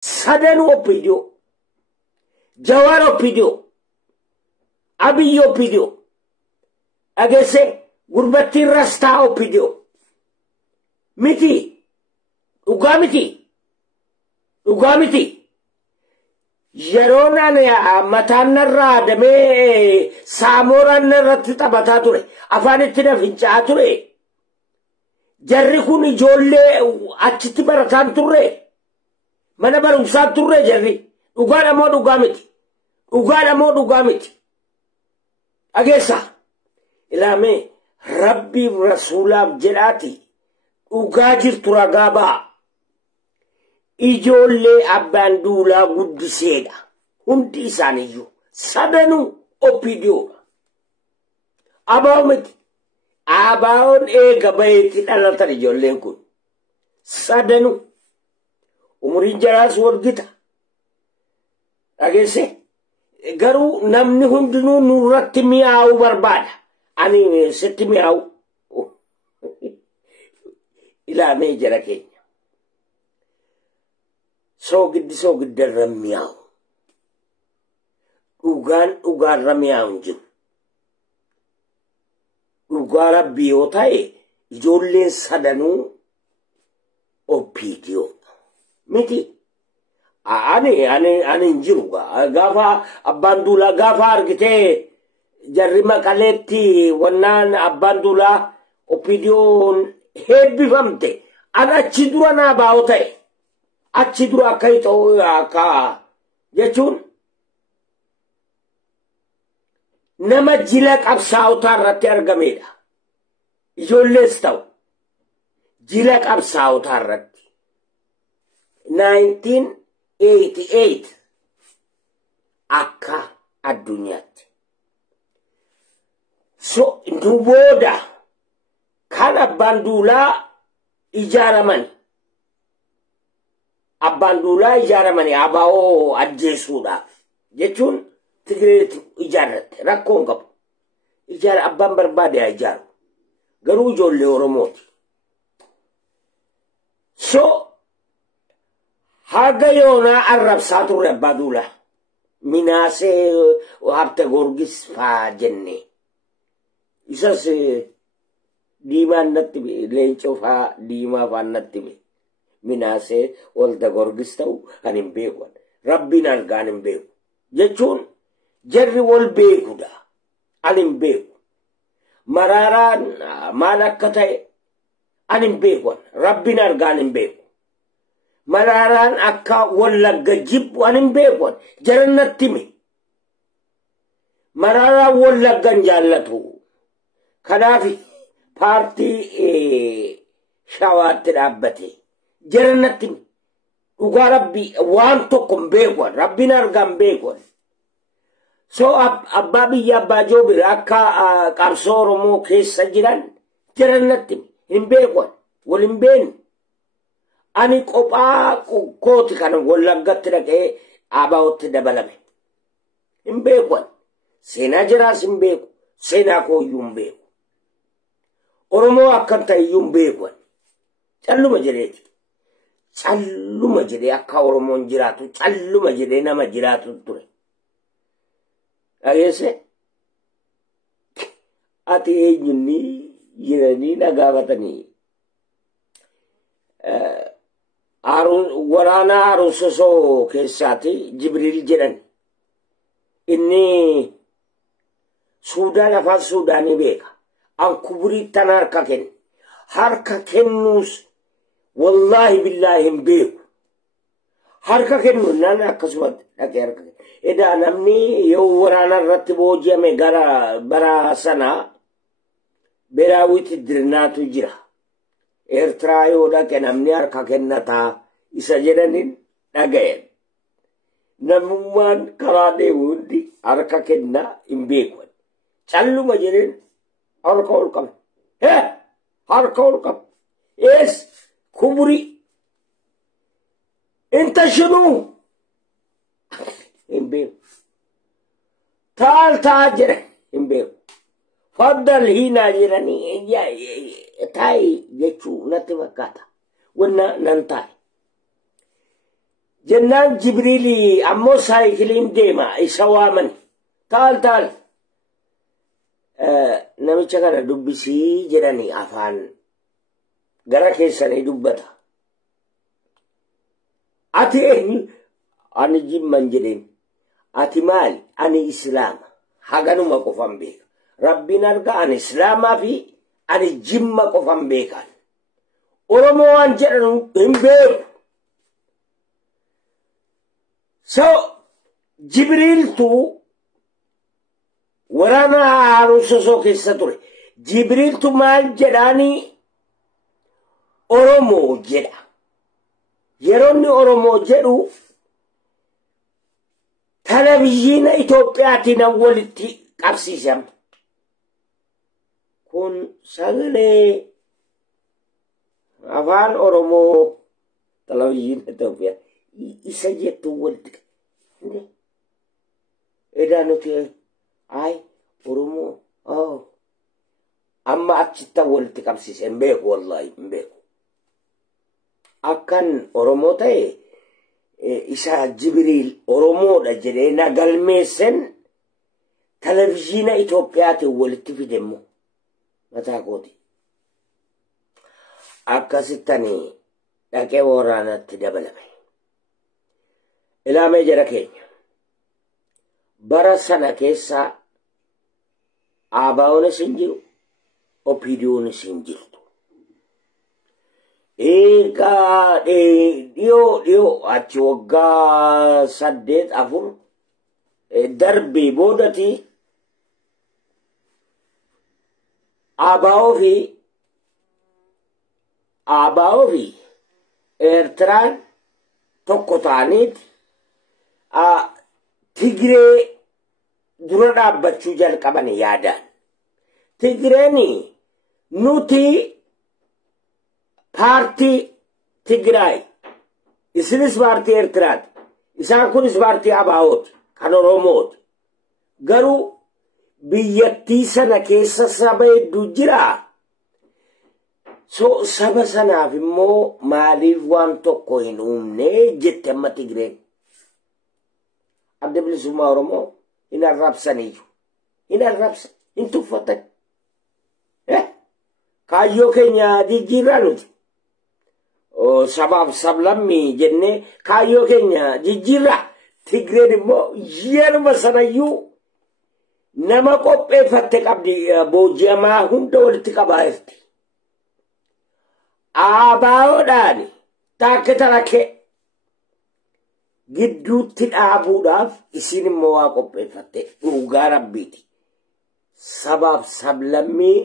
Sadanu opidio. Jawar opidio. Abiy opidio. Agese gurbatti rasta opidio. Miti. Ugamiti. Yeroonaan mataan narraa damee saamooraan narratti taphataa ture. Afaanitti na fincaa ture. Jarri kun ijoollee achitti barataan turre. Mana barumsaa turre jarri. Dhugaadha moo dhugaa miti. Dhageessa. Ilaamee Rabbiif Rasuulaaf jedhaati. Dhugaa jirtu ragaa ba'a. Ijoollee abbaan duulaa guddiseedha. Hundi isaaniyyuu sadanuu opiidiyoo. Abaa'oo miti. Abaa'oon eega baheetti dhalatan ijoolleen kun. Sadanuu. Umuriin jaraas walgita. Dhageesse. Garuu namni hundinuu nurratti mi'aawu barbaada. Ani sitti mi'aawu. Ilaamee jara keenya. Soogiddarra mi'aawu. Dhugaarra mi'aawu hin jiru. Dhugaa Rabbii yoo ta'e ijoolleen sadanuu opiidiyoo. Miti. Ani hin jiru gaafa abbaan duulaa gaafa argitee jarri Maqaleetti wannaan abbaan duulaa opiidiyoon heebbifamte an achi dura naa baa'oo ta'e. Achi dura akka ta'u akka jechuun nama jila qabsaa'otaa irratti argameedha. Ijoollees ta'u jila qabsaa'otaa irratti 1988 akka addunyaatti. So nu booda kan abbaan duulaa ijaaramani. Abbaan duulaa ijaaramanii abaa'oo ajjeesuudhaaf jechuun Tigireetu ijaarratte rakkoon qabu. Abbaan barbaade haa ijaaru. Garuu ijoollee Oromooti. So haga yoonaa arrabsaa turre abbaa duulaa. Minaasee Habte Goorgis faa jenne. Isas diimaan natti leencoo faa diimaa faa natti be. Minaasee Walda Goorgis ta'u kan hin beeku. Rabbiin argaan hin beeku. Jechuun jarri wal beekudha. An hin beeku. Maraaraan maal akka ta'e an hin beeku. Rabbiin argaan hin beeku. Maraaraan akka Wallagga jibbu an hin beeku. Jaran natti hime. Maraaraan Wallaggan jaallatu. Kanaaf paartii shawaatti dhaabbate. Jarannatti dhugaa Rabbii waan tokko hin beeku. Rabbiin argaa hin beeku. So abbaa biyya abbaa joobir akka qabsoo Oromoo keessa jiran jarannatti hin beeku. Wal hin beeknu. Ani kophaa kooti kan Wallaggatti dhaqee abaa'otti dabalame. Hin beeku. Seenaa jiraas hin beeku. Seenaa kooyyuu hin beeku. Oromoo akkan ta'eyyuu hin beeku. Calluma jedheeti. Calluma jedhee akka Oromoon jiraatu calluma jedhee nama jiraatu ture. Dhageesse ati eenyunni jiranii na gaafatanii. Waraana Haaromsosoo keessaati Jibriil jedhan. Inni Suudaan afaan Suudaanii beeka. Ankuburittan harka kennuus wallahi billahi hin beeku. Harka kennu naan akkasumatti dhaqee harka kennu. Edaa namni yoo waraana irratti booji'ame gara bara sanaa Beraawiti dirnaatu jira. Eertiraa yoo dhaqe namni harka kennataa isa jedhaniin dhaga'een. Namummaan karaa deemu hundi harka kennaa hin beeku. Calluma jedheen harka ol qabe. Harka ol qabe. Ees kuburi. Inta shunuu. Hin beeku. Taal jedhan hin beeku. Faddal hiinaa jedhanii taayi jechuu natti fakkaata. Wanna nan taayi. جنان جبريلي أمو سايكلين ديما إسواما تعال نمي چكنا دبسي جراني أفان غرا كيساني دبتا أتي أنا جيب منجرين أتي مالي أنا إسلام حقانو ما قفن بيك ربنا رقا أنا إسلاما في أنا جيب ما قفن بيكان ورموان جرانو هم بيك So, Jibril tu warana harusoso keessature. Jibril tu maal jedhani Oromoo jedha. Yeroonni Oromoo jedhu televizyiina Itoophiyaatiin walitti qabsiisan. Kun sagalee afaan Oromoo televizyiina Itoophiyaa. Isa jettu walitti edaa nuti ay Oromoo amma achitta walitti qabsiise hin beeku wallahi hin beeku akkan Oromoo ta'e isa Jibriil Oromoodha jedhee na galmeessan televizyiina Itoophiyaatiin walitti fidemmo mataa kooti akkasittani dhaqee waraanatti dabalame. Ilame jara keenya bara sana keessa ABO'nis hin jiru OPDO'nis hin jirtu eegaa dhiyoo achi waggaa 8 darbee boodati ABO fi Eertiraan tokko ta'aniiti Tigree dura dhaabbachuu jalqaban yaadaan. Tigreeni nuti paartii Tigraay isinis paartii Eertiraati isaan kunis paartii ABO'ti kan Oromooti. Garuu biyyattii sana keessa saba hedduu jira. So saba sanaaf immoo maaliif waan tokko hin uumne jette amma Tigreen. Adda bilisummaa Oromoo hin arrabsaniyyuu hin arrabsan hin tuffatan kaayyoo keenya jijjiirraa nuti sabaaf sablammii jennee kaayyoo keenya jijjiirraa Tigreen immoo yeruma sanayyuu nama qopheeffatte qabdi booji'amaa hunda walitti qabaa jirti ABO'dhaan takke tarakkee gidduutti dhaabuudhaaf isin immoo waa qopheeffatte dhugaa rabbiiti sabaaf sablammii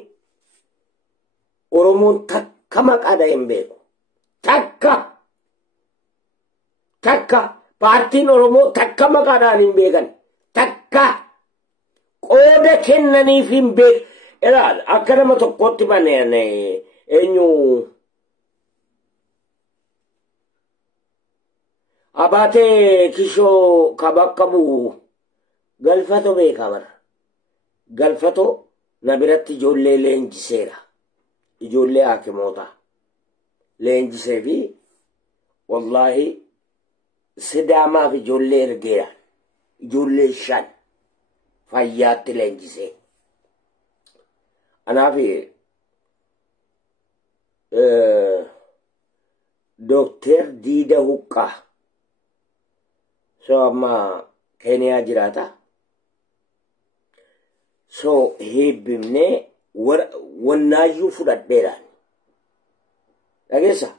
Oromoon takka maqaadha hin beeku takka paartiin Oromoo takka maqaadhaan hin beekan takka qooda kennaniif hin beeku akka nama tokkotti baneen eenyu Abate kisho kabakabu galfato beekamar galfato nabiratti ijoollee leenjiseera ijoollee hakimoota leenjisee fi wallahi sidaamaaf ijoollee ergeera ijoollee 5 fayyaatti leenjisee anaaf Dr. Dida Huqqaa So amma Kenya jirata. So hebbimne wannaayyuu fudhadheeraan. Dhageessa.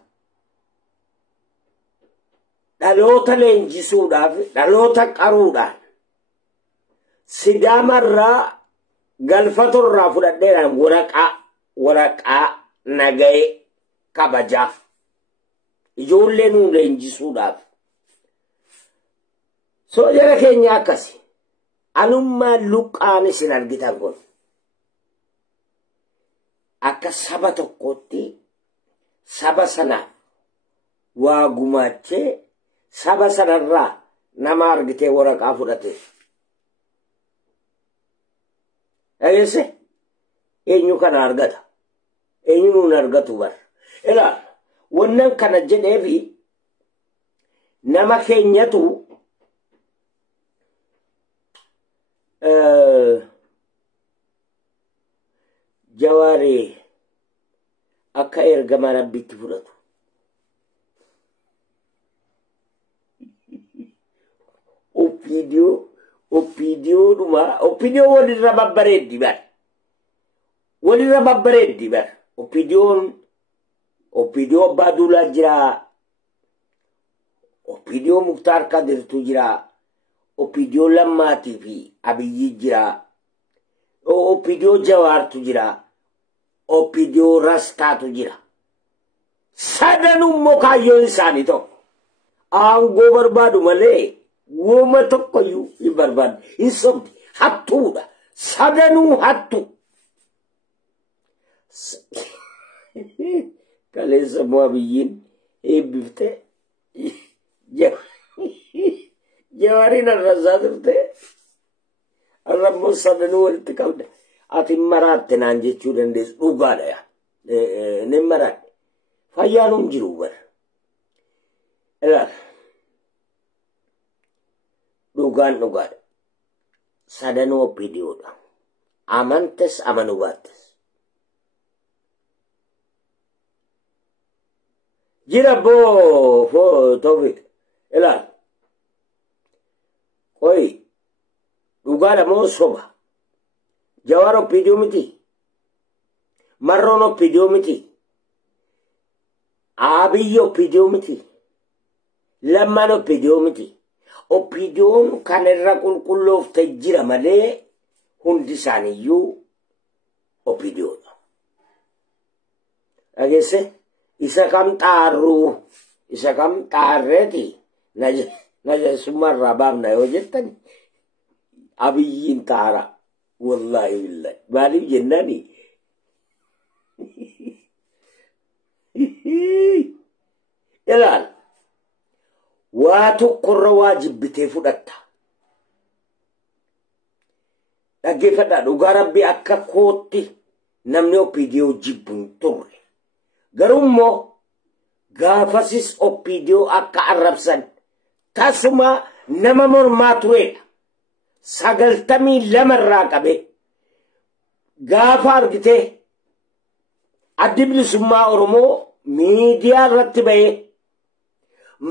Dhaloota leenjisuudhaaf dhaloota qaruudhaan sidaamarraa galfatorraa fudhadheeraan waraqaa nagahee kabajaaf ijoollee nu leenjisuudhaaf. So jara keenya akkasi anummaa luqqaan isin argitan kun akka saba tokkotti saba sanaaf waa gumaachee saba sanarraa nama argitee waraqaa fudhate. Dhageesse eenyu kana argata eenyu nuun argatu bar. Ilaa wannan kana jedheefi nama keenyatu Jawaari akka ergama rabbitti fudhatu. Opinion walirra babbareeddi bar. Walirra babbareeddi bar. Opinion abbaa duulaa jira. Opinion Muktaar Kadirtu jira. Opinion Lammaatii fi Abiyyi jira. Opinion Jawaartu jira. Opinion Rastaatu jira. Sadanummoo kaayyoon isaanii tokko. Aangoo barbaadu malee wooma tokkoyyuu hin barbaadu. Hin sobdi. Hattuudha. Sadanuu hattu. Kaleessa moo Abiyyiin eebbiftee Jawaariin arrasaa turte. Arrammoo sadanuu walitti qabda. Ati maraatte naan jechuu dandeessu dhugaadha yaa. Nin maraadhe. Fayyaanuun jiru bara. Ilaala. Dhugaadha. Sadanuu opiniyoodha. Amantes amanuu baattes. Jira boo Tawfiq. Ilaala. Qoy. Dhugaadha moo soba. Jawaar opiniyo miti. Marroon opiniyo miti. Abiyyi opiniyo miti. Lammaan opiniyo miti. Opiniyoon kan irra qulqulloofte jira malee hundi isaaniiyyuu opiniyoodha. Dhageesse isa kam xaarreeti najesummaarraa baafna yoo jettan Abiyyiin xaara. Wallahi billahi. Maaliif jennaani? Ilaal. Waa tokkorra waajibbitee fudhatta. Dhaggeeffadhaa dhugaa Rabbii akka kootti namni opidiyoo jibbu hin turre. Garummoo gaafasis opidiyoo akka arrabsan tasuma nama mormaa turedha. 92 irraa qabe gaafa argite addi bilisummaa Oromoo miidiyaa irratti ba'ee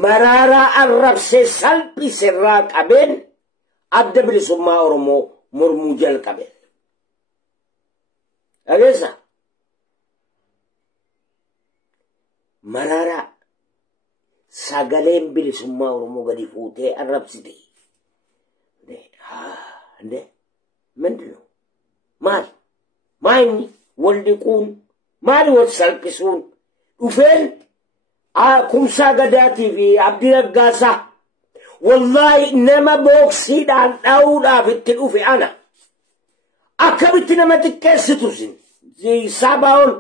maraaraa arrabsee salphise irraa qabeen adda bilisummaa Oromoo mormuu jalqabe. Dhageessa maraaraa sagaleen bilisummaa Oromoo gadi fuutee arrabsite. Mendelo maal waldiquun maal wal salphisuun dhufeen kumsaa gadaatii fi Abdii Raggaasaa wallahi nama booksiidhaan dhaa'uudhaaf itti dhufe ana akkamitti nama xiqqeessitu sin Saabaa'oon